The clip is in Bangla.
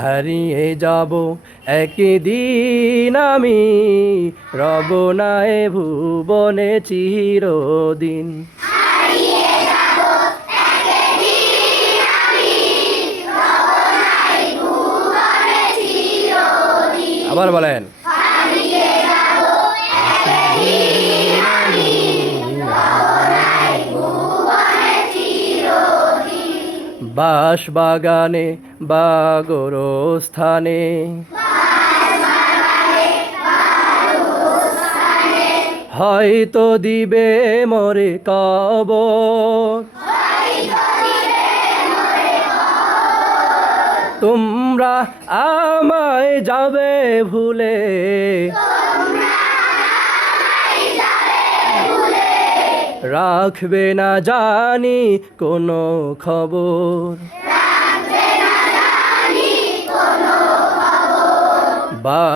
হারিয়ে যাব একদিন আমি, রব না এ ভুবনে চিরদিন। আবার বলেন। বাঁশ বাগানে বা গোরস্থানে, হয়তো দিবে মোরে কবর। তোমরা আমায় যাবে ভুলে, রাখবে না জানি কোনো খবর। বা